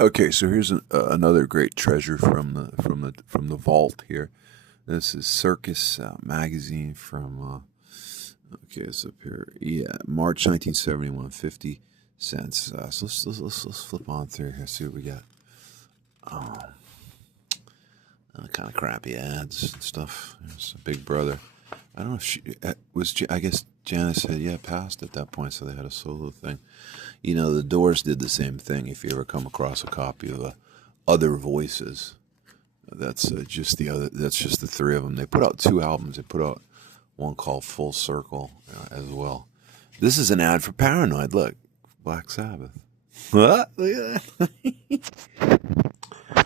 Okay, so here's another great treasure from the vault here. This is Circus magazine from okay, it's up here. Yeah, March 1971, 50 cents. So let's flip on through here, see what we got. Um, kind of crappy ads and stuff. It's a Big Brother. I don't know if she I guess Janice had passed at that point, so they had a solo thing. You know, the Doors did the same thing. If you ever come across a copy of Other Voices, that's just the other. That's just the three of them. They put out two albums. They put out one called Full Circle as well. This is an ad for Paranoid. Look, Black Sabbath. What? Look at that.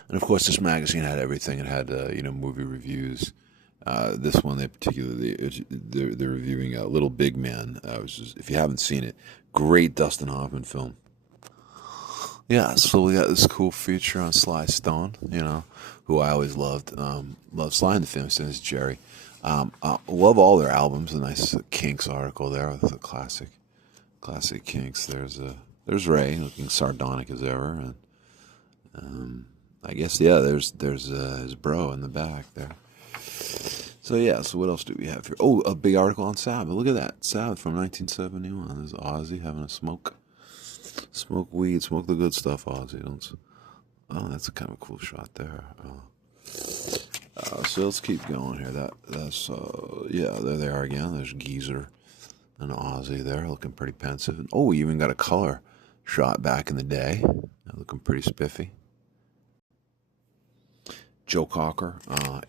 And of course, this magazine had everything. It had movie reviews. This one, they particularly they're reviewing Little Big Man. Which is, if you haven't seen it, great Dustin Hoffman film. Yeah, so we got this cool feature on Sly Stone, who I always loved. Love Sly and the Famous Stone is Jerry. Love all their albums. A nice Kinks article there with the classic Kinks. There's Ray looking sardonic as ever, and I guess there's his bro in the back there. So so what else do we have here? Oh, a big article on Sabbath. Look at that, Sabbath from 1971. There's Ozzy having a smoke weed, smoke the good stuff, Ozzy. Oh, that's a kind of a cool shot there. So let's keep going here. That's there they are again. There's Geezer and Ozzy there, looking pretty pensive. And, we even got a color shot back in the day, looking pretty spiffy. Joe Cocker,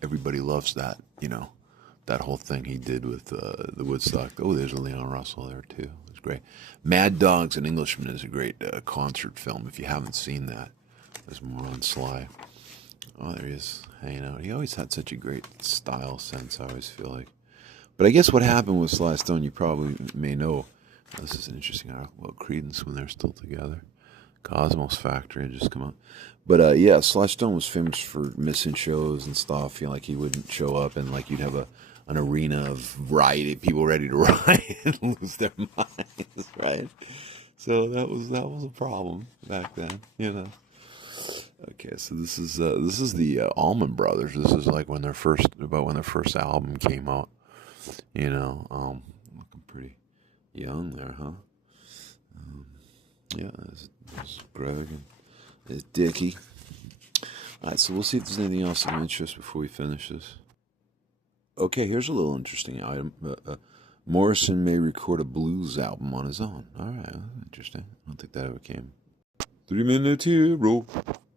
everybody loves that, that whole thing he did with the Woodstock. Oh, there's a Leon Russell there too. It's great. Mad Dogs and Englishmen is a great concert film. If you haven't seen that, there's more on Sly. Oh, there he is, hanging out. He always had such a great style sense, I always feel like. But I guess what happened with Sly Stone, you probably may know. This is an interesting article about Creedence when they're still together. Cosmos Factory had just come out. But Sly Stone was famous for missing shows and stuff. Like he wouldn't show up, and like you'd have an arena of rioting people ready to riot and lose their minds, right? So that was a problem back then, Okay, so this is the Allman Brothers. This is like when their first album came out. Looking pretty young there, huh? There's Greg and there's Dickie. All right, so we'll see if there's anything else of interest before we finish this. Okay, here's a little interesting item. Morrison may record a blues album on his own. All right, that's interesting. I don't think that ever came. 3 minutes here, bro.